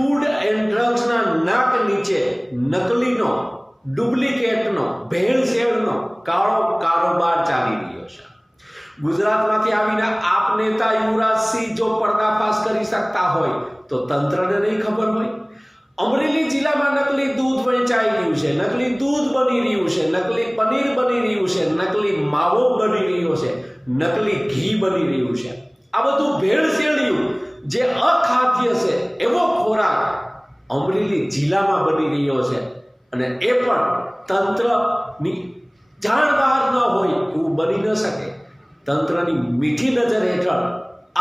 Food and ડ્રગ્સના નાક નીચે નકલીનો, ડુપ્લિકેટનો, ભેળસેળનો કાળો કારોબાર ચાલી રહ્યો છે. ગુજરાતમાંથી આવીને આપ નેતા યુવરાજસિંહ જો પર્દાફાશ કરી શકતા હોય તો તંત્રને નહીં ખબર હોય? અમરેલી જિલ્લામાં નકલી દૂધ વેચાઈ રહ્યું છે, નકલી દૂધ બની રહ્યું છે, નકલી પનીર બની રહ્યું છે, નકલી માવો બની રહ્યો છે, નકલી ઘી બની રહ્યું છે. આ બધું ભેળસેળિયું જે અખાદ્ય છે એવો ખોરાક અમરેલી જિલ્લામાં બની રહ્યો છે અને એ પણ તંત્રની જાણ બહાર ન હોય એવું બની ન શકે. તંત્રની મીઠી નજર હેઠળ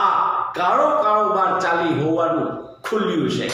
આ કાળો કારોબાર ચાલી હોવાનું ખુલ્યું છે.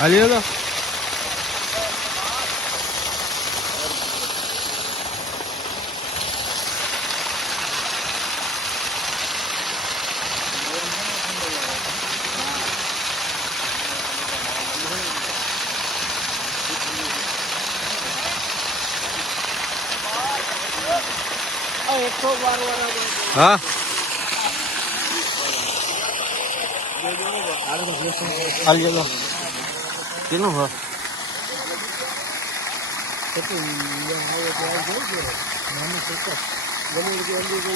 Ali lo. हाँ Ali lo. Sino ba? Ito yung hawa ko ay jojo. Mama ko. Wala lagi ang jojo.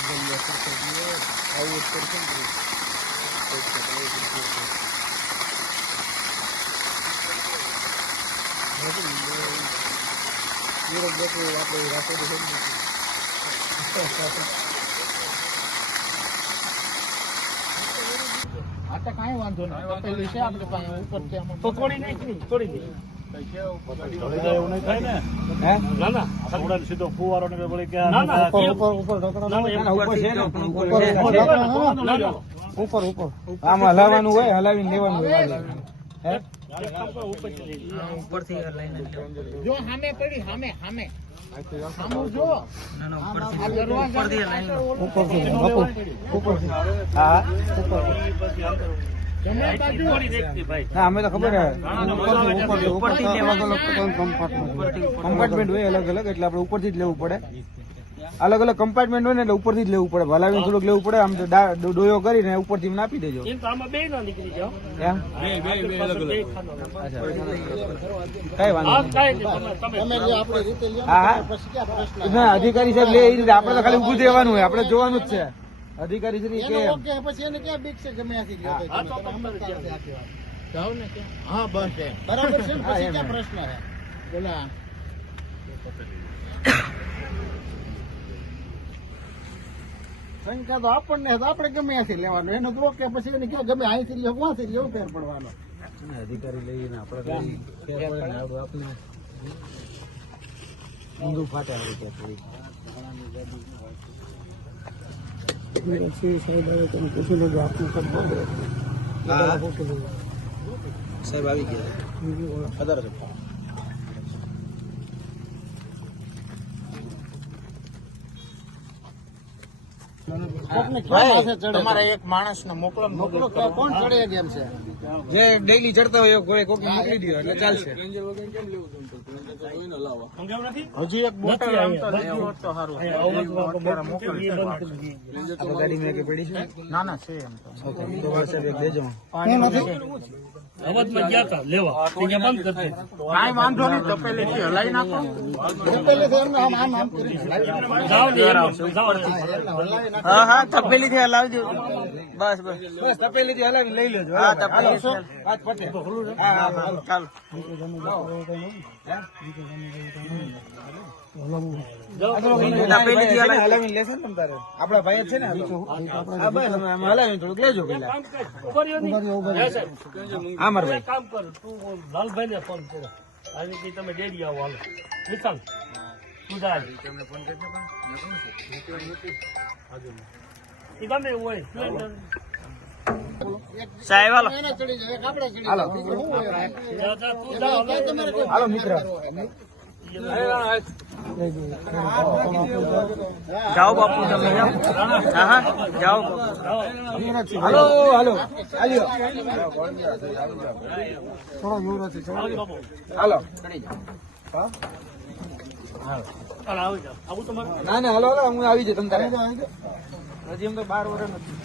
Ang ya sa niya. Ay person ko. Mira lo que va a hacer de gente. आता काय वांधो नाही पहिले છે આપણે પાસે ઉપર છે આમાં તો થોડી નાખી થોડી દે થોડી જાય નહીં થાય ને હે ના ના થોડા સીધો ફુવારો ને બોલે કે ના ના ઉપર ઢોકળો ના ઉપર છે ને ઉપર આમાં હલાવવાનું હોય હલાવીને લેવાનું હોય હે ઉપરથી લઈને જો સામે પડી સામે સામે સામે જો ના ના ઉપરથી લઈને ઉપરથી હા ના અમે તો ખબર હે ઉપરથી કમ્પાર્ટમેન્ટ હોય અલગ અલગ એટલે આપણે ઉપરથી જ લેવું પડે. અલગ અલગ કમ્પાર્ટમેન્ટ હોય ને એટલે ઉપરથી જ લેવું પડે. હલાવીને થોડુંક લેવું પડે. આમ ડોયો કરીને ઉપરથી નાપી દેજો. કઈ વાંધો હા અધિકારી સાહેબ લે એ રીતે આપણે તો ખાલી ઉભું રહેવાનું હોય. આપણે જોવાનું જ છે અધિકારી શ્રી કે પછી એને ક્યાં બીક છે ગમે હા બસ બરાબર છે પછી ક્યાં પ્રશ્ન છે બોલા સંખ્યા તો આપણને આપણે ગમે ત્યાંથી લેવાનું એનું તો કે પછી એને ક્યાં ગમે અહીંથી લેવું ક્યાંથી લેવું ફેર પડવાનો અધિકારી લઈને આપણે આપણે ઊંધું ફાટે આવી ત્યાં સાહેબ આવે તમે પૂછી લેજો આપનું સાહેબ આવી ગયા પધારો તમારે એક માણસ ને મોકલો કોણ ચડે કેમ છે જે ડેઈલી ચડતા હોય કોઈ કોક મોકલી દો એટલે ચાલશે. હજી એક બોટલ તો સારું ગાડી મેં પડી છે ના ના છે એમ તો એક દેજો અવધમાં ગયા હતા લેવા ત્યાં બંધ કરશે કાઈ વાંધો નહીં તપેલેથી હલાઈ નાખો તપેલેથી આમ આમ કરી જાવ ને હલાઈ હા હા તપેલી થી હલાવી દો બસ બસ બસ તપેલી થી હલાવી લઈ લેજો હા તપેલી થી વાત પતે હા હા ચાલો તપેલી થી હલાવી લેશે ને તારે આપડા ભાઈ જ છે ને હા બસ અમે હલાવી થોડુંક લેજો પેલા હા મારા ભાઈ કામ કર તું લાલભાઈ ને ફોન કરો આવી કે તમે ડેરી આવો હાલો વિશાલ તું જા તમને ફોન કરજો ઈ ગમે એવું હોય સાહેબ હાલો હાલો મિત્ર જાઓ બાપુ તમે જાઓ હા હા જાઓ હાલો હાલો હાલ્યો હાલો આવી જાઓ આવું તમારે ના ના હાલો હાલો હું આવી જાય તમે તારે હજી એમ તો 12 વર્ષ નથી